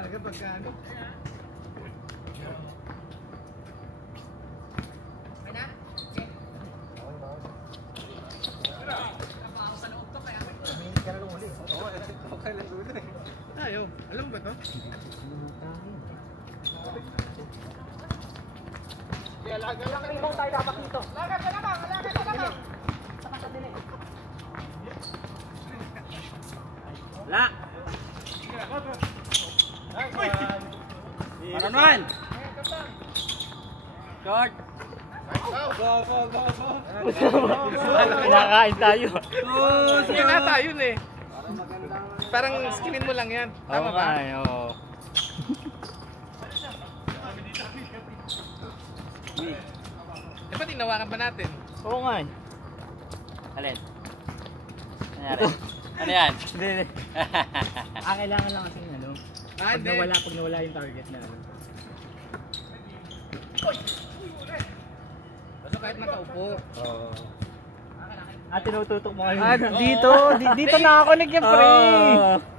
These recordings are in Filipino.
talaga pagka ano. May na? Okay. Trabaho sa loob to kaya. Hindi ka na lumuli. Oo, okay lang dulo eh. Ayaw. Alam mo ba ito? Laga lang rebound tayo dapat dito. Laga ka naman, laga ka naman. Sama sa dinig. La. Maranon. Short. Go. Kinakain tayo. Sige na tayo eh. Parang skillin mo lang yan. Tama ba? Oo. Eh, ba't inawakan pa natin? Oo nga eh. Alin? Ano yan? Ano yan? Hindi. Kailangan lang kasi ano. Pag nawala yung target na ano. Basta kahit nakaupo. Oo. Tinututok mo kayo. Dito nakakonek yung pre.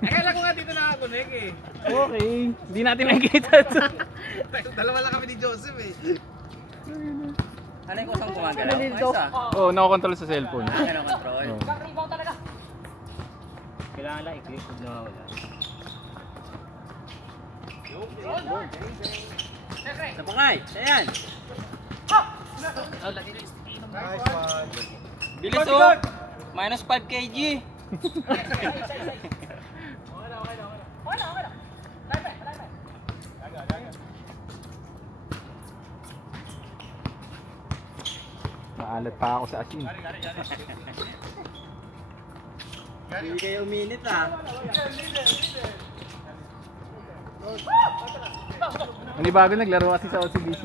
Akala ko nga dito nakakonek eh. Okay. Hindi natin nakikita ito. Dalawa lang kami ni Joseph eh. Ano yung kusang gumagalaw? Isa? Oo, nakakontrol sa cellphone. Ano control? Rebound talaga. Kailangan lang i-click pag nawawala. Sa pangay! Ayan! Nice one. Bilis oh! Minus 5 kg! Maalat pa ako sa asin. Hindi kayo uminit ah! Manibago naglaro kasi sa OCBC.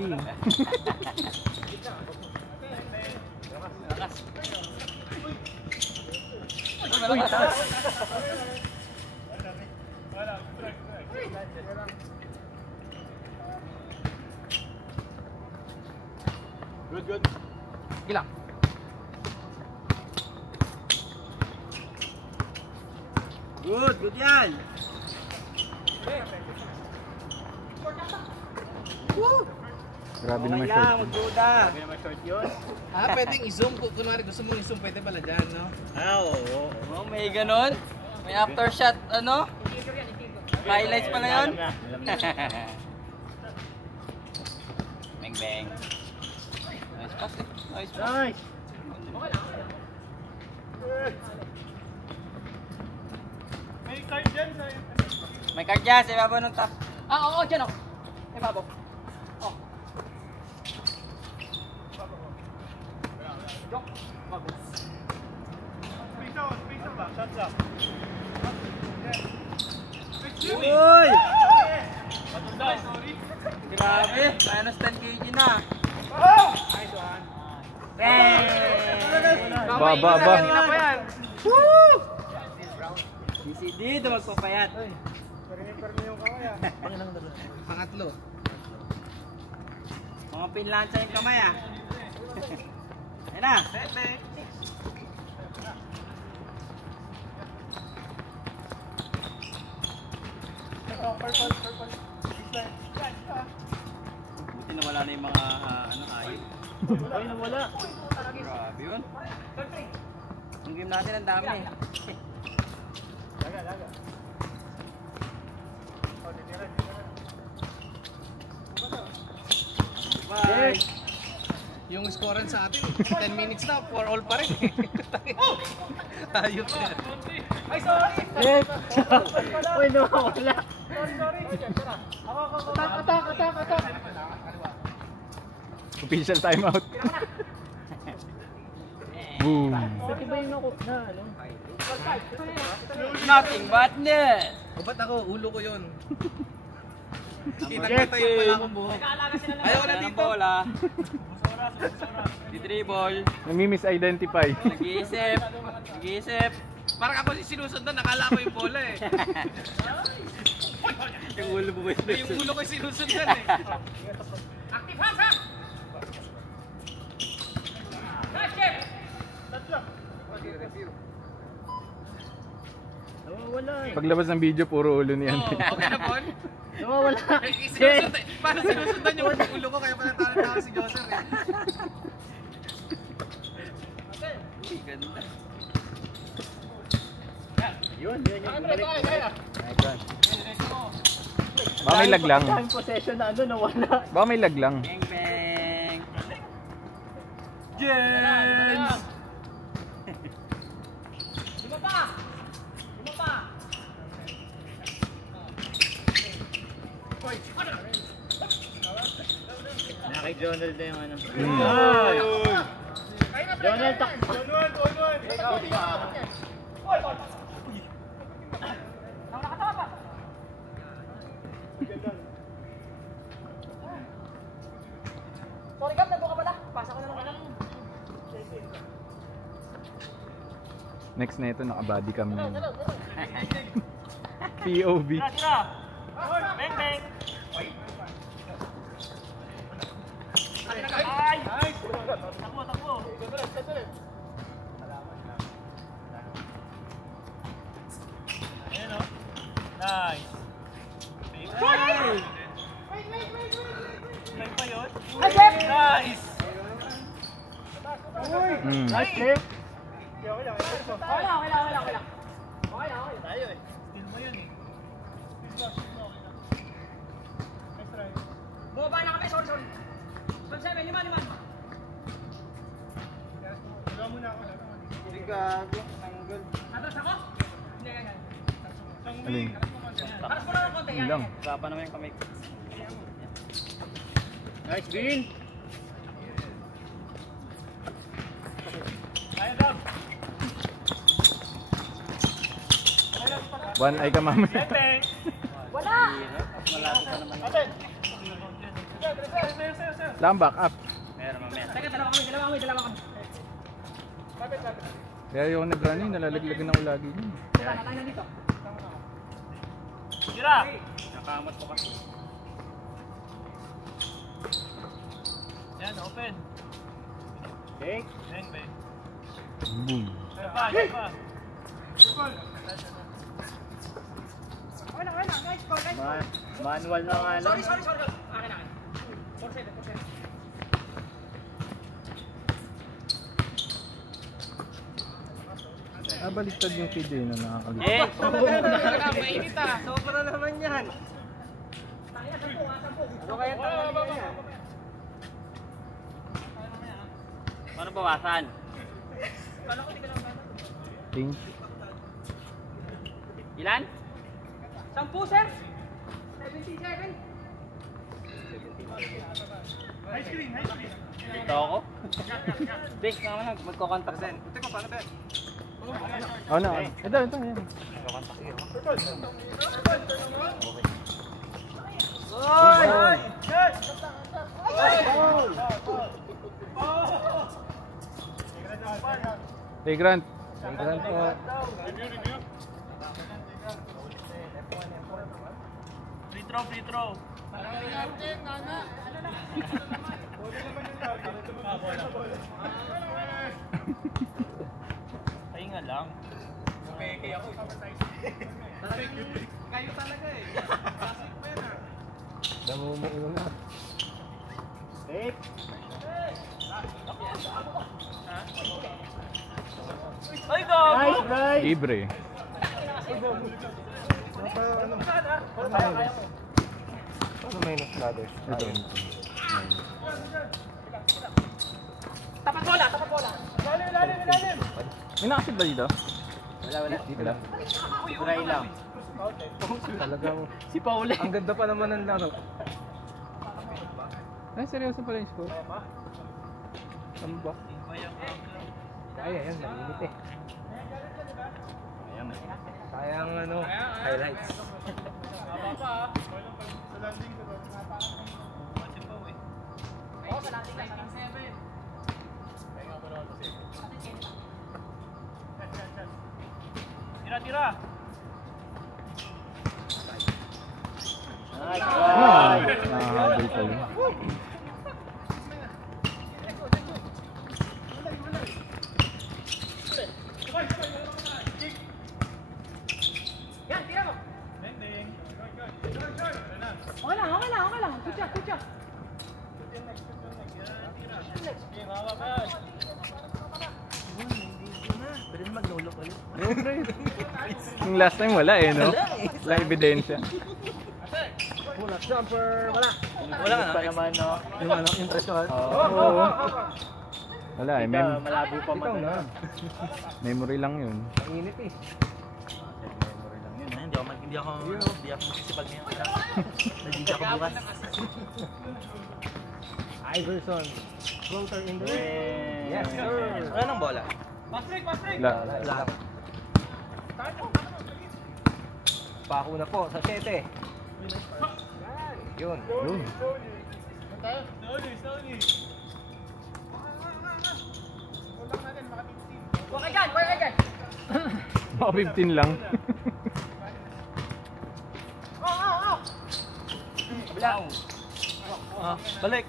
Good. Ilang. Good yan! Grabe naman Okay short. lang, magduda! Grabe naman short yun. Pwedeng i-zoom kung kunwari gusto mong i-zoom, pwede pala dyan, no? Oo. Oh, may ganon? May after shot, ano? Highlights pala yun? Alam na. Bang bang. Nice pass eh. Nice pass. Nice. May card dyan sa ibabaw ng top. Oo, dyan o. May babaw. Uy! Grabe, minus 10 kg na. Nice one. Ba. Kanina pa yan. BCD, ito magpapayat. Pangatlo. Mga pinlansa yung kamay ah. Ayun na. Buti na wala na yung mga ayun. Ay, nawala. Grabe yun. Yung game natin ang dami eh. Bye! Yung scorean sa atin, 10 minutes na, 4 all pa rin. Tayo pa. Ay, sorry! Uy, nawala. Atak! Official timeout. Boom. Pati ba yung nakot na, ano? Nothing but net! O ba't ako? Ulo ko yun. Kitang-kita yung pala akong buhok. Ayaw na dito. Bola. Di-dribble. Nami-misidentify. Nag-iisip. Parang ako sinusundan, nakala ko yung bola eh. Yung ulo mo ba Yung ulo ko yung sinusundan eh. Active hands ha! Nice, Jeff! Nawala eh. Paglabas ng video, puro ulo niyan. Okay na, Bon? Nawala. Paano sinusundan yung ulo ko, kaya pala tao si Joseph eh. Ganda. Yun yung balik. Baka may lag lang. Time possession na ano, nawala. Baka may lag lang. Bang bang. Jens! Kay Jonald na yung ano. Ay! Jonald, tak. Sorry Gab, nandun ka pala. Pasa ko na lang. Next na ito, naka-body cam na yun. POV. Bang bang! Ay! Takbo, takbo! Ayan o. Nice! Wait! Wait pa yun? Nice! Nice clip. Okay lang. Tayo eh. Steal mo yun eh. Bumaba na kami, sorry. 7, 5. Wala muna ako. Hindi gago, tanggol. Atras ako? Hindi, ganyan. Alin? Atras mo na ng konti. Yun lang. Sapa naman yung kamay ko. Nice green. Ayaw daw. One eye ka mamaya. Wala! Malapit na naman. Aten! Lang back up. Meron mamaya. Teka, dalawa kami. Lapit. Kaya yung nag-run yun, nalalaglagan ako lagi yun. Tira, natayin na dito. Tira! Nakamot ko kasi. Yan, open. Take. Bang, bang. Boom. Yan pa. Okay lang. Nice call. Manual na nga lang. Sorry. Akin. 4-7. Baliktad yung kid eh, na nakakalito. Eh! Mainit ah. Sobra naman yan. Ano kaya tayo? Paano bawasan? Ting. Ilan? 10, sir. 77. High screen. Ito ako? Big, magkocontact din. Ito ko, paano ba? Oh no. Ito, yan. Oy! Grant po. Free throw. Pahinga lang. Peke ako. Kayo talaga eh. Classic pa yan ah. Damo mo una. Take. Ay, go! Nice drive. Libre. Ano minus ladder? Ito. Tapat bola. Lalim. May nakasit ba dito? Wala. Wala. Try lang. Talagang Si Paul. ang ganda pa naman ng laro. Ay, seryoso pala yung score. Ano ba? Ay, ayan, mainit eh. Sayang ano, highlights. Tira. Nice Ah, drive. nakahabol pa yun. Yung last time wala eh, no? Wala ebidensya. Pull-up jumper, wala. Wala Pa naman, no? Yung ano, yung threshold. Oo. Wala eh, Malabo pa Ikaw na. memory lang yun. Mainit eh. Memory lang yun. Hindi ako magsisipag ngayon. Nagiging ako bukas. Iverson. Floater in the ring. Yes, sir. Wala nang bola. Wala. Pako na po sa 7. Yun. Yun. Mga 15 lang. Balik.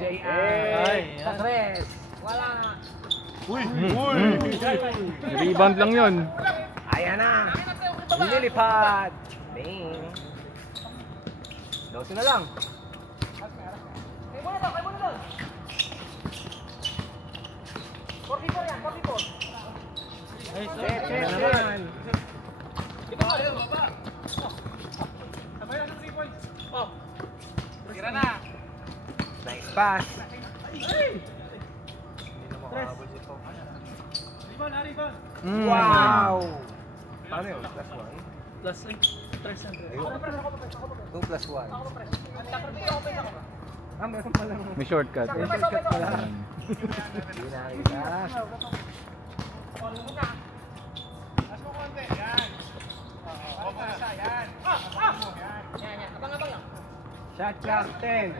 JR. Sa 3. Wala. Rebound lang yun. Ayan na. Nililipad. Bing. 12 na lang. Set naman. Nice pass. Wow! Paano yun? Plus 1? Plus 2 plus 1. Ah, meron pa lang. May shortcut. May shortcut pala. Ayan. Hindi nakita. Shot clock 10.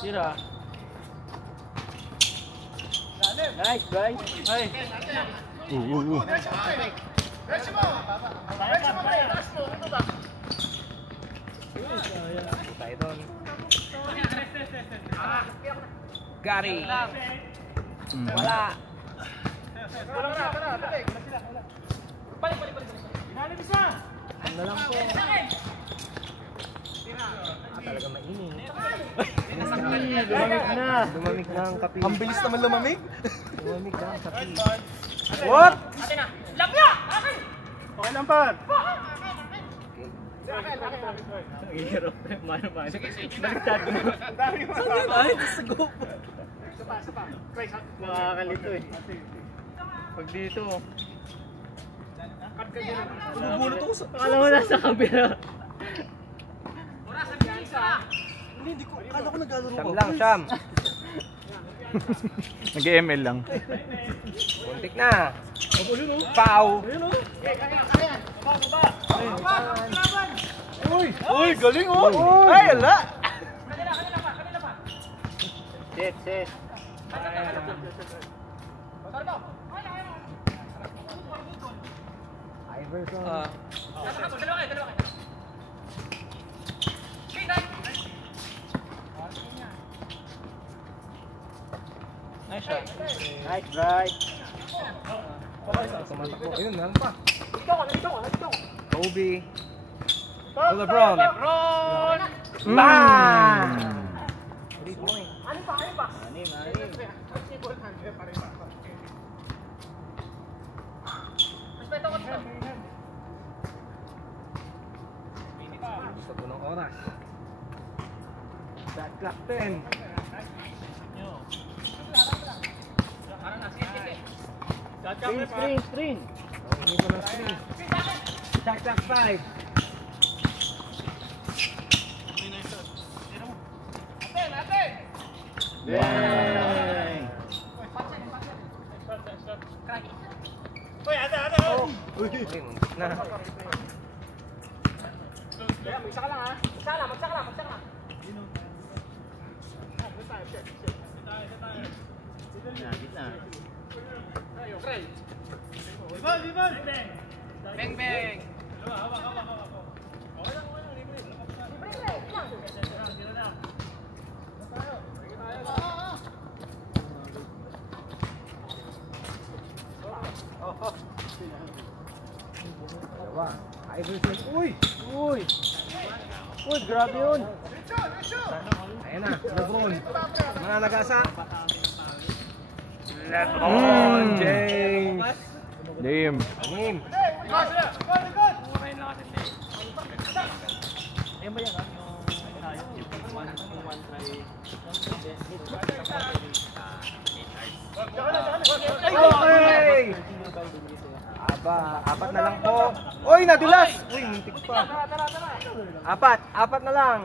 Sira. Nice, Bryce. Ay. Tayo doon. Gary. Wala. Ano lang po. Talaga mainit. Lumamig na. Lumamig na ang kape. Ang bilis naman lumamig. Lumamig na ang kape. What? Okay lang, par. Hero. Mano-mano. Baliktad mo. Ay, sa go. Makakalito eh. Pag dito. Bubulot ako sa... Akala mo nasa kabila. Hindi ko... Akala ko naglalaro Siyam lang, siyam. Nag-ML lang. Buntik na. Pau. Uy, galing oh! Ay, ala! Set. Iverson. Nice shot. Nice, Bryce. Tumatakbo. Ayun, meron pa. Kobe. LeBron. Bang! 3 points. Gusto ko ng oras. Shot clock 10. Screen. Hindi ko ng screen. Shot clock 5. Bang! Okay, muntik na. Gitna. Bang, bang! Dalawa. Iverson. Uy! Uy! Uy, grabe yun! Ayan na, Lebron. Mananagasa. Lebron James. Damn. Anim. Ayun ba yan ah? Yung one try. Okay! Apat na lang po. Uy, nadulas! Uy, muntik pa. Apat na lang.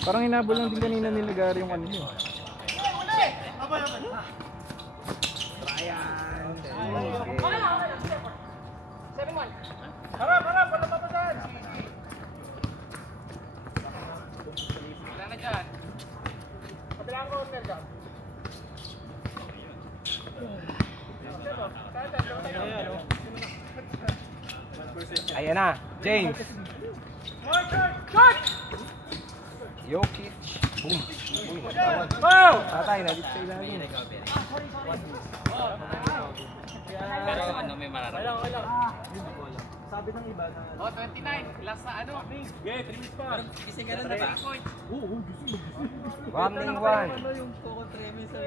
Parang hinabol lang din kanina nila Gary yung ano yun. Ayan na, James. Jokic. Boom. Uy, nagkawan. Tatay, nalit sa ilalim. Pero ano may mararamdaman. Sabi ng iba na... Oh, 29. Last na ano? Yeah, 3 minutes pa. Gising ka na na ba? Running one. Yung Coco Tremes sa...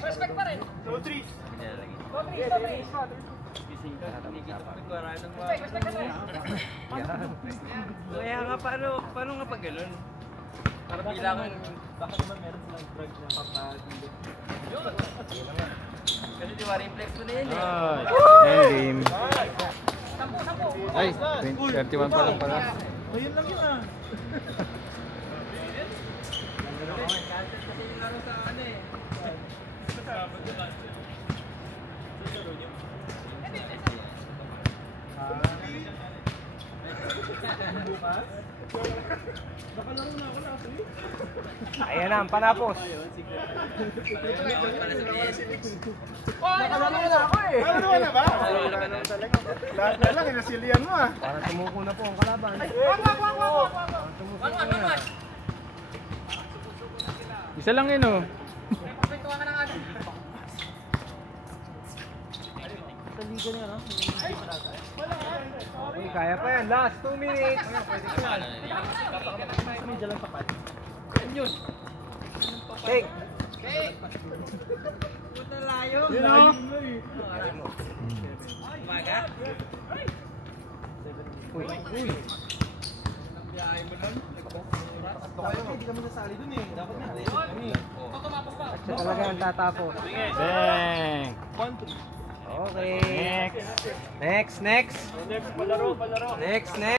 Respect pa rin. Kaya nga, paano nga pag ganun? Para bilangan. Baka naman meron silang drug na papadilip. Kasi di ba, reflex mo na yun eh. End game. Ay, 31 pa lang pala. Ayun lang yun ah. Kasi yung laro sa ano eh. Ayan na, ang panapos. Nakalaro na ako eh. Nakalaro na ba? Lahat na lang, inasilian mo ah. Parang tumuko na po ang kalaban. Isa lang yun oh. Okay, kaya pa yan. Last 2 minutes. Take. Puta layo. Yun oh. Umaga. Uy. Biyahe mo nun. Hindi kami nasali dun eh. Dapat nga. Tumapos pa. Siya talaga ang tatapos. Bang! Okay. Next! Next. Next, palaro. Next.